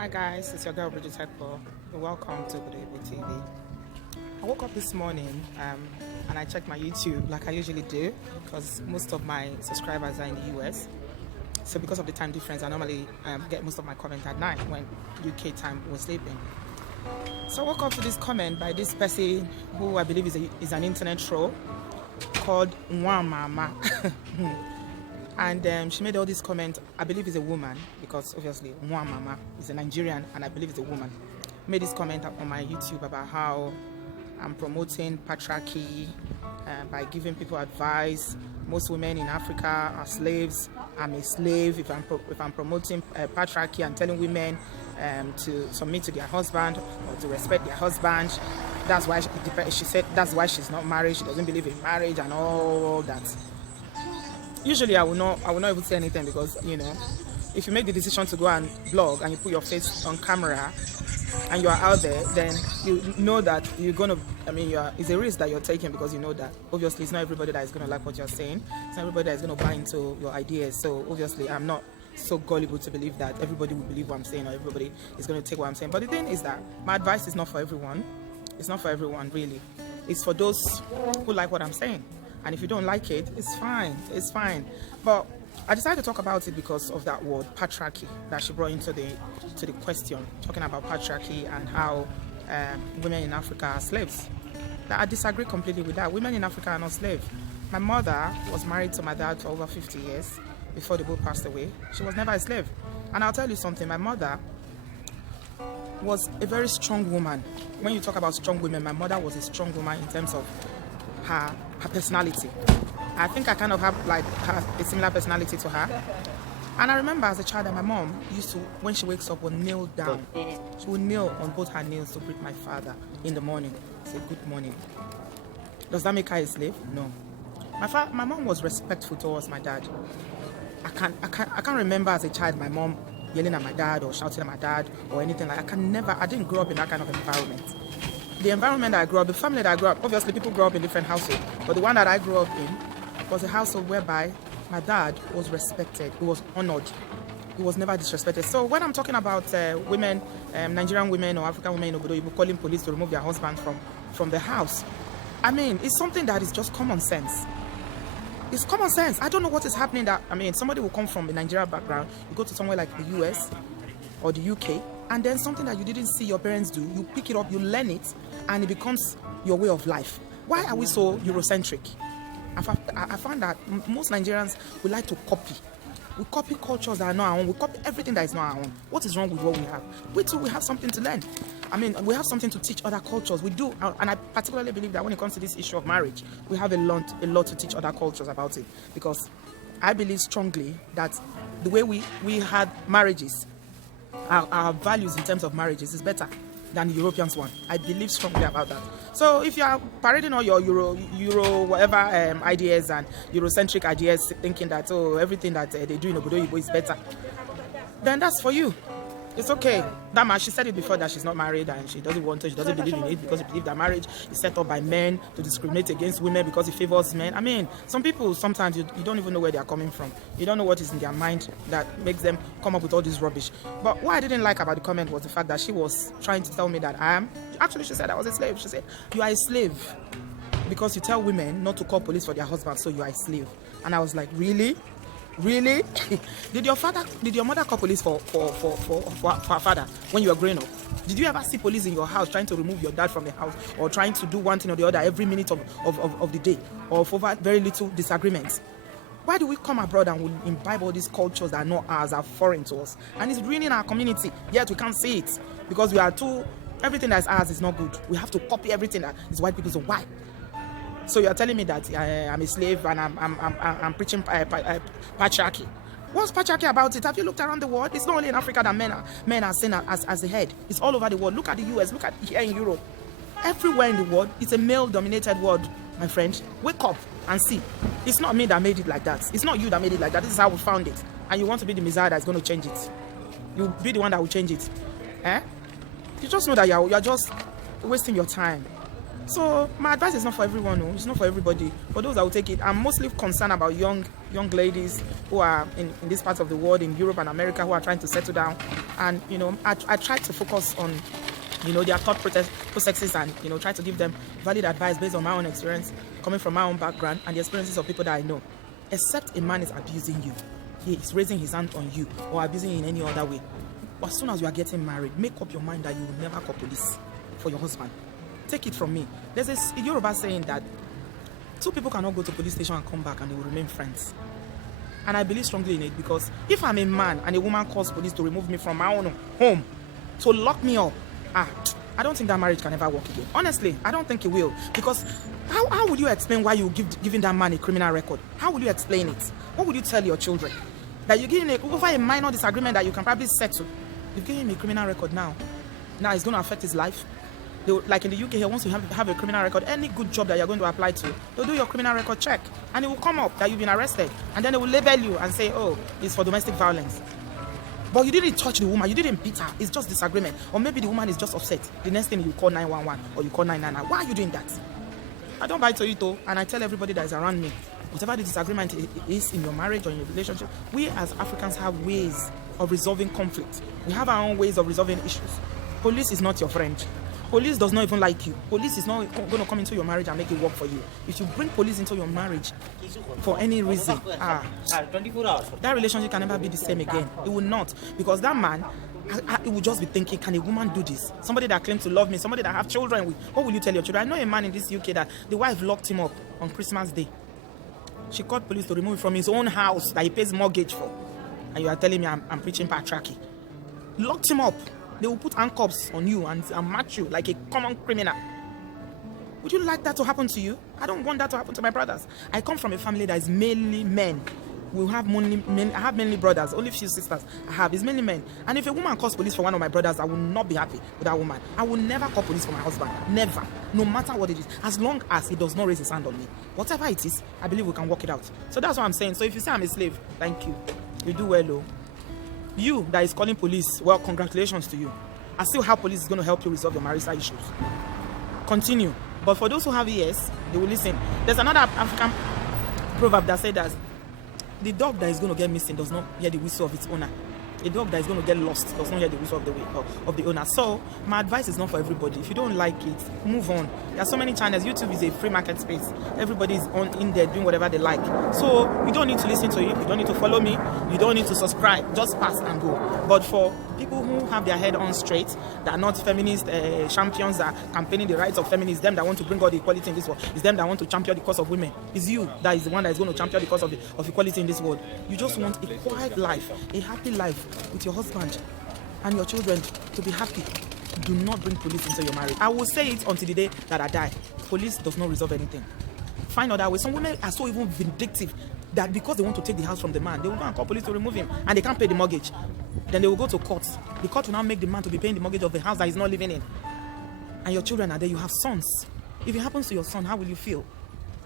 Hi guys, it's your girl Bridget Hector. Welcome to Good TV. I woke up this morning and I checked my YouTube like I usually do because most of my subscribers are in the US. So because of the time difference, I normally get most of my comment at night when UK time was sleeping. So I woke up to this comment by this person who I believe is an internet troll called Nwa Mama. And she made all these comments. I believe is a woman because obviously Nwa Mama is a Nigerian and I believe is a woman. Made this comment on my YouTube about how I'm promoting patriarchy by giving people advice. Most women in Africa are slaves. I'm a slave if I'm promoting patriarchy and telling women to submit to their husband or to respect their husband. That's why she said that's why she's not married. She doesn't believe in marriage and all that. Usually I will not even say anything because, you know, if you make the decision to go and blog and you put your face on camera and you are out there, then you know that you're gonna, it's a risk that you're taking because you know that obviously it's not everybody that is gonna like what you're saying. It's not everybody that is gonna buy into your ideas. So obviously I'm not so gullible to believe that everybody will believe what I'm saying or everybody is gonna take what I'm saying. But the thing is that my advice is not for everyone. It's not for everyone really. It's for those who like what I'm saying. And if you don't like it, it's fine. It's fine. But I decided to talk about it because of that word, patriarchy, that she brought into the question, talking about patriarchy and how women in Africa are slaves. Now, I disagree completely with that. Women in Africa are not slaves. My mother was married to my dad for over 50 years before they both passed away. She was never a slave. And I'll tell you something, my mother was a very strong woman. When you talk about strong women, my mother was a strong woman in terms of her personality. I think I kind of have like a similar personality to her. And I remember as a child that my mom used to, when she wakes up, will kneel down. She would kneel on both her knees to greet my father in the morning. Say good morning. Does that make her a slave? No. My mom was respectful towards my dad. I can't remember as a child my mom yelling at my dad or shouting at my dad or anything like that. I didn't grow up in that kind of environment. The environment that I grew up, the family that I grew up, obviously people grow up in different households, but the one that I grew up in was a household whereby my dad was respected, he was honored, he was never disrespected. So when I'm talking about women, Nigerian women or African women in Obodo, you calling police to remove their husband from the house, it's something that is just common sense. It's common sense. I don't know what is happening that, somebody will come from a Nigerian background, you go to somewhere like the US or the UK, and then something that you didn't see your parents do, you pick it up, you learn it, and it becomes your way of life. Why are we so Eurocentric? I found that most Nigerians, we like to copy. We copy cultures that are not our own. We copy everything that is not our own. What is wrong with what we have? We too, we have something to learn. We have something to teach other cultures. We do, and I particularly believe that when it comes to this issue of marriage, we have a lot to teach other cultures about it. Because I believe strongly that the way we had marriages, our values in terms of marriages is better than the Europeans one. I believe strongly about that. So if you are parading all your Euro whatever ideas and Eurocentric ideas, thinking that everything that they do in Obodo Oyibo is better, then that's for you. It's okay. That man, she said it before that she's not married and she doesn't want to, she doesn't believe in it because she believes that marriage is set up by men to discriminate against women because it favors men. Some people, sometimes you don't even know where they are coming from. You don't know what is in their mind that makes them come up with all this rubbish. But what I didn't like about the comment was the fact that she was trying to tell me that she said I was a slave. She said, you are a slave because you tell women not to call police for their husbands, so you are a slave. And I was like, really? Really? Did your mother call police for her father when you were growing up? Did you ever see police in your house trying to remove your dad from the house or trying to do one thing or the other every minute of the day or for very little disagreements? Why do we come abroad and we imbibe all these cultures that are not ours, are foreign to us? And it's ruining our community, yet we can't see it because everything that is ours is not good. We have to copy everything that is white people's. So why? So you're telling me that I'm a slave and I'm preaching patriarchy. What's patriarchy about it? Have you looked around the world? It's not only in Africa that men are seen as the head. It's all over the world. Look at the US. Look at here in Europe. Everywhere in the world, it's a male-dominated world, my friend. Wake up and see. It's not me that made it like that. It's not you that made it like that. This is how we found it. And you want to be the Messiah that's going to change it. You'll be the one that will change it. You just know that you're just wasting your time. So my advice is not for everyone, no. It's not for everybody. For those that will take it, I'm mostly concerned about young young ladies who are in this part of the world, in Europe and America, who are trying to settle down. And, I try to focus on, their thought processes and, try to give them valid advice based on my own experience, coming from my own background and the experiences of people that I know. Except a man is abusing you, he is raising his hand on you or abusing you in any other way. As soon as you are getting married, make up your mind that you will never call police for your husband. Take it from me. There's a Yoruba saying that two people cannot go to police station and come back and they will remain friends. And I believe strongly in it, because if I'm a man and a woman calls police to remove me from my own home, to lock me up, I don't think that marriage can ever work again. Honestly, I don't think it will. Because how would you explain why you're giving that man a criminal record? How would you explain it? What would you tell your children? That you're giving over a minor disagreement that you can probably settle. You've given him a criminal record now. Now it's going to affect his life. Like in the UK here, once you have a criminal record, any good job that you're going to apply to, they'll do your criminal record check. And it will come up that you've been arrested. And then they will label you and say, oh, it's for domestic violence. But you didn't touch the woman, you didn't beat her, it's just disagreement. Or maybe the woman is just upset. The next thing you call 911 or you call 999. Why are you doing that? I don't buy to it though, and I tell everybody that is around me, whatever the disagreement is in your marriage or in your relationship, we as Africans have ways of resolving conflict. We have our own ways of resolving issues. Police is not your friend. Police does not even like you. Police is not going to come into your marriage and make it work for you. If you bring police into your marriage for any reason, that relationship can never be the same again. It will not. Because that man, it will just be thinking, can a woman do this? Somebody that claims to love me, somebody that I have children with. What will you tell your children? I know a man in this UK that the wife locked him up on Christmas Day. She called police to remove him from his own house that he pays mortgage for. And you are telling me I'm preaching patriarchy. Locked him up. They will put handcuffs on you and match you like a common criminal. Would you like that to happen to you? I don't want that to happen to my brothers. I come from a family that is mainly men. I have mainly brothers, only few sisters it's mainly men. And if a woman calls police for one of my brothers, I will not be happy with that woman. I will never call police for my husband. Never. No matter what it is. As long as he does not raise his hand on me. Whatever it is, I believe we can work it out. So that's what I'm saying. So if you say I'm a slave, thank you. You do well, though. You that is calling police, well, congratulations to you. I see how police is going to help you resolve your marital issues. Continue. But for those who have ears, they will listen. There's another African proverb that says that the dog that is going to get missing does not hear the whistle of its owner. A dog that is going to get lost does not hear the whistle of the owner. So my advice is not for everybody. If you don't like it, move on. There are so many channels. YouTube is a free market space. Everybody is in there doing whatever they like. So you don't need to listen to it. You don't need to follow me. You don't need to subscribe. Just pass and go. But for people who have their head on straight, that are not feminist champions that are campaigning the rights of feminists, them that want to bring all the equality in this world, it's them that want to champion the cause of women. It's you that is the one that is going to champion the cause of equality in this world. You just want a quiet life, a happy life with your husband and your children to be happy. Do not bring police into your marriage. I will say it until the day that I die. Police does not resolve anything. Find other ways. Some women are so even vindictive that because they want to take the house from the man, they will go and call police to remove him and they can't pay the mortgage. Then they will go to court. The court will now make the man to be paying the mortgage of the house that he's not living in. And your children are there. You have sons. If it happens to your son, how will you feel?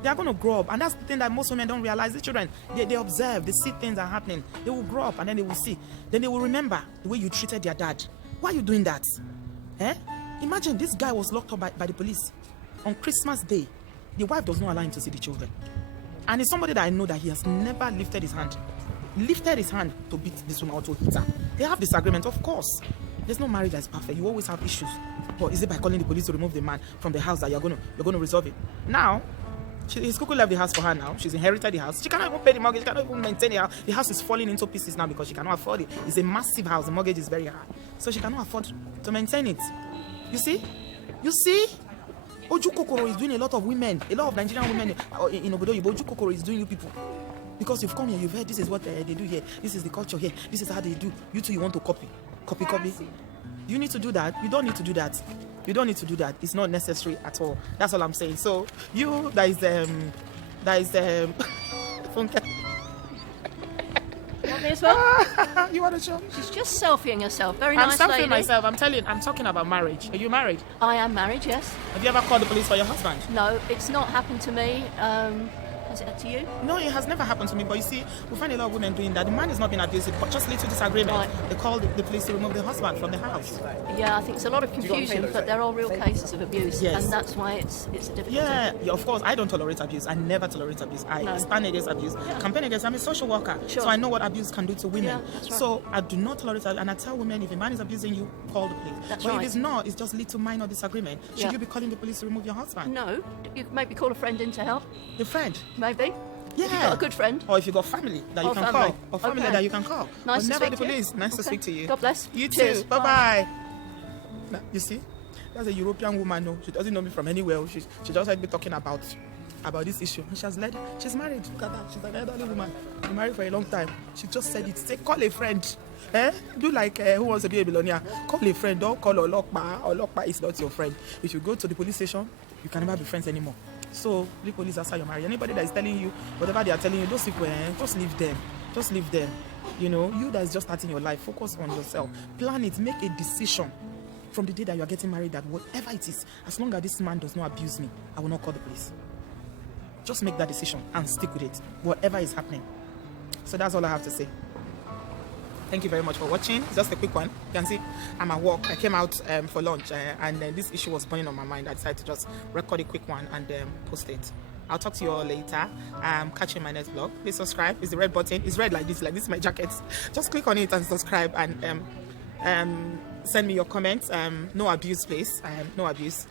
They are going to grow up, and that's the thing that most women don't realize. The children, they observe, they see things are happening. They will grow up, and then they will see. Then they will remember the way you treated their dad. Why are you doing that? Imagine this guy was locked up by the police on Christmas Day. The wife does not allow him to see the children. And it's somebody that I know that he has never lifted his hand to beat this woman or to hit her. They have disagreement, of course. There's no marriage that's perfect. You always have issues. But is it by calling the police to remove the man from the house that you're going to resolve it? Now, his cuckoo left the house for her now. She's inherited the house. She cannot even pay the mortgage. She cannot even maintain the house. The house is falling into pieces now because she cannot afford it. It's a massive house. The mortgage is very high. So she cannot afford to maintain it. You see? Oju Kokoro is doing a lot of women. A lot of Nigerian women in Obodo Oju Kokoro is doing you people. Because you've come here, you've heard this is what they do here. This is the culture here. This is how they do. You too, you want to copy. You need to do that. You don't need to do that. You don't need to do that. It's not necessary at all. That's all I'm saying. So you, that is Funke. You want me as well? You want to show? She's just selfieing herself. Very nice I'm lady. selfieing myself. I'm talking about marriage. Are you married? I am married, yes. Have you ever called the police for your husband? No, it's not happened to me. Has it to you? No, it has never happened to me. But you see, we find a lot of women doing that. The man is not being abusive, but just little disagreement. Right. They call the police to remove the husband from the house. Yeah, I think it's a lot of confusion, but there are real cases of abuse, Yes. and that's why it's a difficulty. Yeah, of course. I don't tolerate abuse. I never tolerate abuse. I No. stand against abuse, campaign against. I'm a social worker, Sure. so I know what abuse can do to women. Yeah, that's right. So I do not tolerate it, and I tell women if a man is abusing you, call the police. That's but right. if it's not, it's just little minor disagreement. Should Yeah. you be calling the police to remove your husband? No, you could maybe call a friend in to help. Your friend? Maybe. Yeah. If you've got a good friend. Or if you got family that you Or can family. call, or family Okay. that you can call. Nice but to never speak the to you. police. Nice to Okay. speak to you. God bless. You Cheers. too. Bye bye. You see, that's a European woman. No, she doesn't know me from anywhere. She just heard me talking about this issue. And she's married. Look at that. She's an elderly woman. Been married for a long time. She just said it. Say, call a friend. Do like Who Wants to Be a Millionaire. Call a friend. Don't call Olokpa. Olokpa is not your friend. If you go to the police station, you can never be friends anymore. So the police after you're married. Anybody that is telling you whatever they are telling you, those people, just leave them. Just leave them. You know, you that is just starting your life, focus on yourself. Plan it. Make a decision from the day that you are getting married that whatever it is, as long as this man does not abuse me, I will not call the police. Just make that decision and stick with it, whatever is happening. So that's all I have to say. Thank you very much for watching. Just a quick one. You can see I'm at work. I came out for lunch and this issue was burning on my mind. I decided to just record a quick one and post it. I'll talk to you all later. Catch you in my next vlog. Please subscribe. It's the red button. It's red like this is my jacket. Just click on it and subscribe and send me your comments. No abuse, please. No abuse.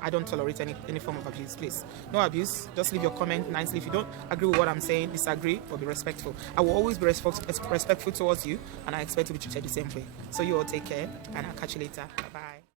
I don't tolerate any form of abuse, please. No abuse. Just leave your comment nicely. If you don't agree with what I'm saying, disagree, but be respectful. I will always be respectful towards you, and I expect to be treated the same way. So you all take care, and I'll catch you later. Bye bye.